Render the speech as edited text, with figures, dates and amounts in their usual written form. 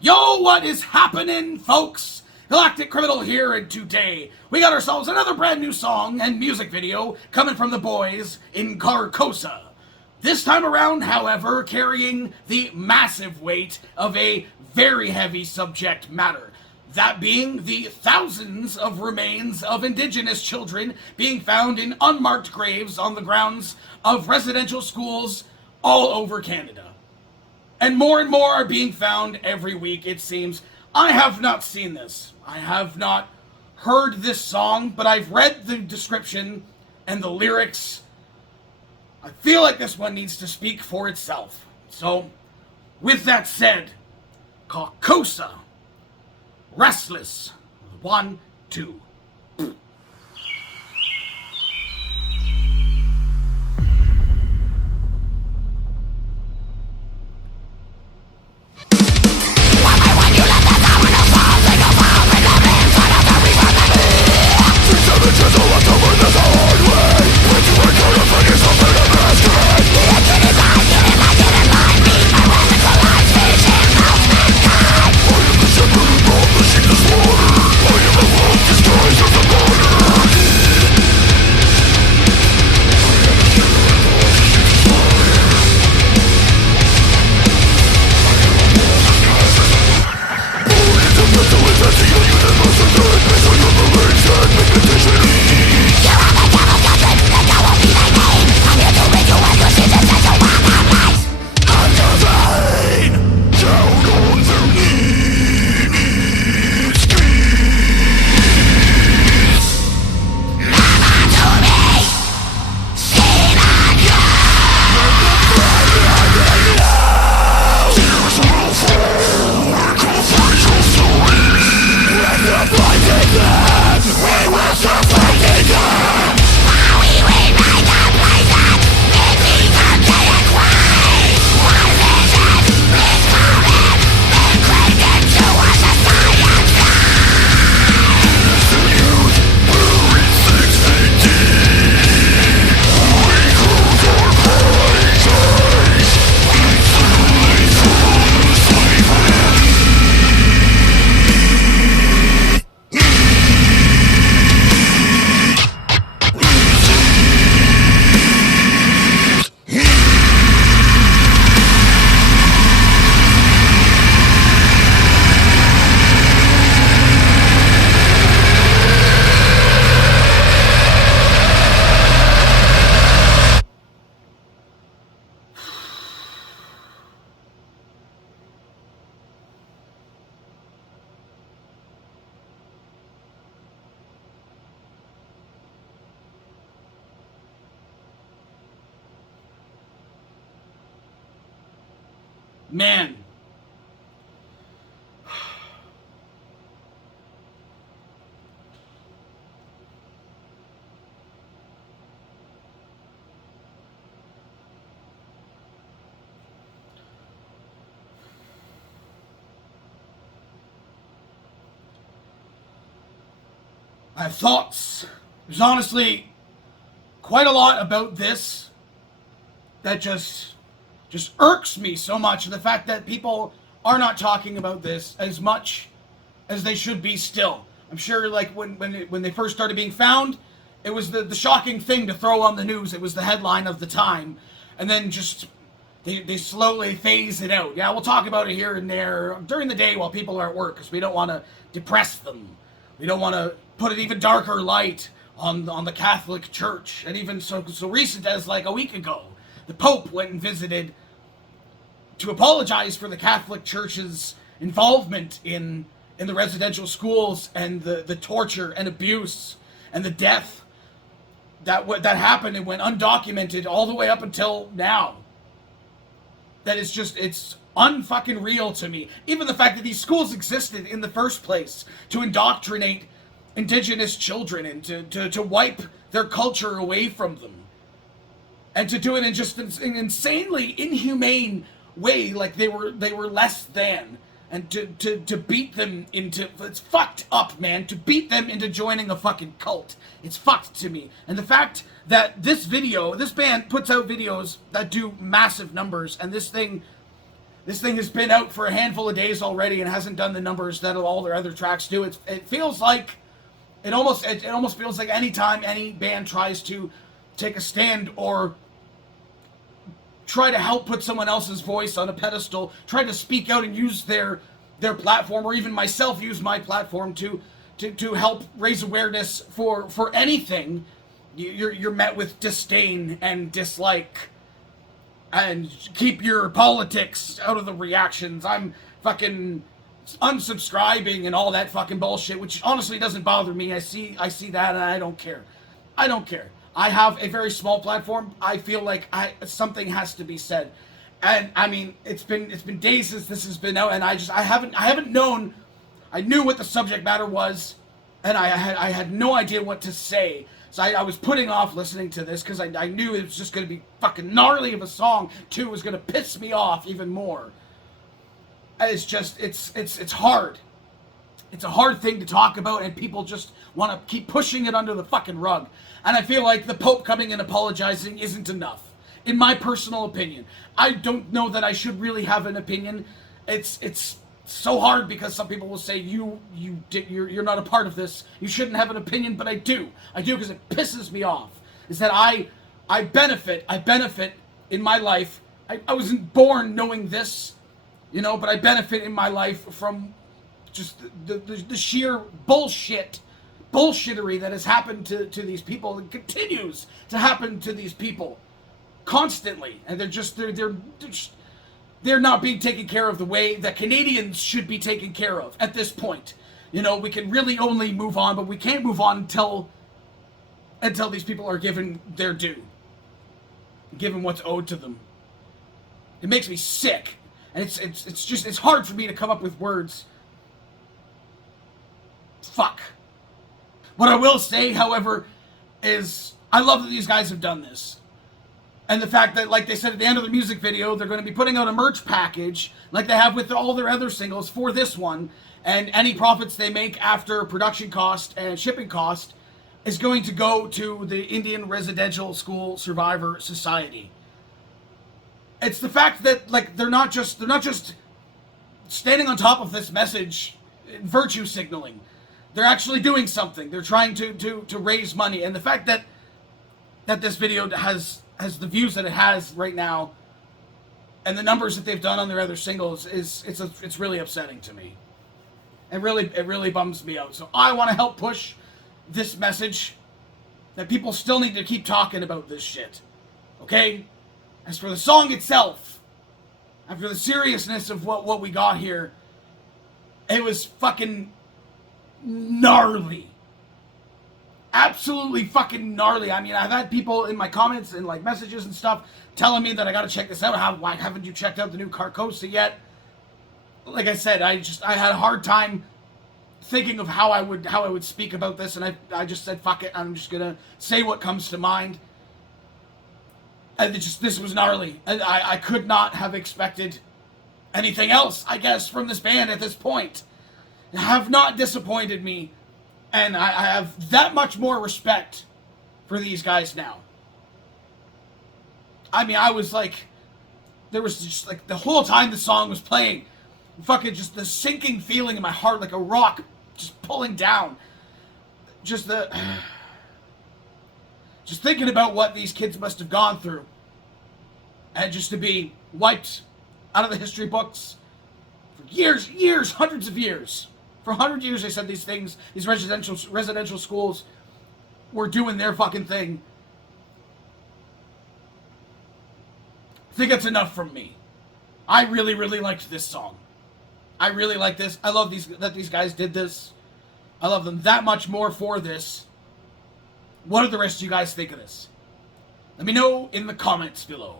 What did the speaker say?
Yo, what is happening, folks? Galactic Criminal here, and today we got ourselves another brand new song and music video coming from the boys in CARCOSA. This time around, however, carrying the massive weight of a very heavy subject matter. That being the thousands of remains of indigenous children being found in unmarked graves on the grounds of residential schools all over Canada. And more are being found every week, it seems. I have not seen this. I have not heard this song, but I've read the description and the lyrics. I feel like this one needs to speak for itself. So, with that said, CARCOSA, Restless, 1, 2. Man. I have thoughts. There's honestly quite a lot about this that just irks me so much. The fact that people are not talking about this as much as they should be still. I'm sure like when they first started being found, it was the shocking thing to throw on the news. It was the headline of the time. And then just they slowly phase it out. Yeah, we'll talk about it here and there during the day while people are at work because we don't want to depress them. We don't want to put an even darker light on the Catholic Church. And even so recent as like a week ago, the Pope went and visited to apologize for the Catholic Church's involvement in the residential schools and the torture and abuse and the death that happened and went undocumented all the way up until now. That is just, it's unfucking real to me. Even the fact that these schools existed in the first place to indoctrinate indigenous children and to wipe their culture away from them. And to do it in just an insanely inhumane way, like they were less than. And to beat them into, it's fucked up, man, to beat them into joining a fucking cult. It's fucked to me. And the fact that this band puts out videos that do massive numbers, and this thing This thing has been out for a handful of days already and hasn't done the numbers that all their other tracks do. It feels like it almost feels like anytime any band tries to take a stand or try to help put someone else's voice on a pedestal, try to speak out and use their platform, or even myself use my platform to help raise awareness for anything, you're met with disdain and dislike. And keep your politics out of the reactions. I'm fucking unsubscribing and all that fucking bullshit, which honestly doesn't bother me. I see that and I don't care. I don't care. I have a very small platform. I feel like something has to be said. And I mean, it's been days since this has been out, and I haven't known. I knew what the subject matter was, and I had no idea what to say. So I was putting off listening to this because I knew it was just going to be fucking gnarly of a song. Too, was going to piss me off even more. It's just, it's hard. It's a hard thing to talk about, and people just want to keep pushing it under the fucking rug. And I feel like the Pope coming and apologizing isn't enough, in my personal opinion. I don't know that I should really have an opinion. It's so hard because some people will say you're not a part of this. You shouldn't have an opinion, but I do because it pisses me off. Is that I benefit in my life. I wasn't born knowing this, but I benefit in my life from just the sheer bullshittery that has happened to these people and continues to happen to these people constantly, and they're not being taken care of the way that Canadians should be taken care of at this point. We can really only move on, but we can't move on until these people are given their due, given what's owed to them. It makes me sick, and it's hard for me to come up with words. Fuck. What I will say, however, is I love that these guys have done this. And the fact that, like they said at the end of the music video, they're going to be putting out a merch package like they have with all their other singles for this one. And any profits they make after production cost and shipping cost is going to go to the Indian Residential School Survivor Society. It's the fact that, like, they're not just standing on top of this message, virtue signaling. They're actually doing something. They're trying to raise money. And the fact that this video has the views that it has right now, and the numbers that they've done on their other singles it's really upsetting to me. It really bums me out. So I want to help push this message that people still need to keep talking about this shit. Okay? As for the song itself, after the seriousness of what we got here, it was fucking gnarly. Absolutely fucking gnarly. I mean, I've had people in my comments and like messages and stuff telling me that I gotta check this out. Why haven't you checked out the new CARCOSA yet? Like I said, I had a hard time thinking of how I would speak about this, and I just said fuck it. I'm just gonna say what comes to mind. And this was gnarly. And I could not have expected anything else, I guess, from this band at this point. They have not disappointed me. And I have that much more respect for these guys now. I mean, I was like, there was just like the whole time the song was playing, fucking just the sinking feeling in my heart, like a rock just pulling down. Just thinking about what these kids must have gone through. And just to be wiped out of the history books for years, hundreds of years. For 100 years, they said these things, these residential schools were doing their fucking thing. I think that's enough from me. I really, really liked this song. I really like this. I love that these guys did this. I love them that much more for this. What do the rest of you guys think of this? Let me know in the comments below.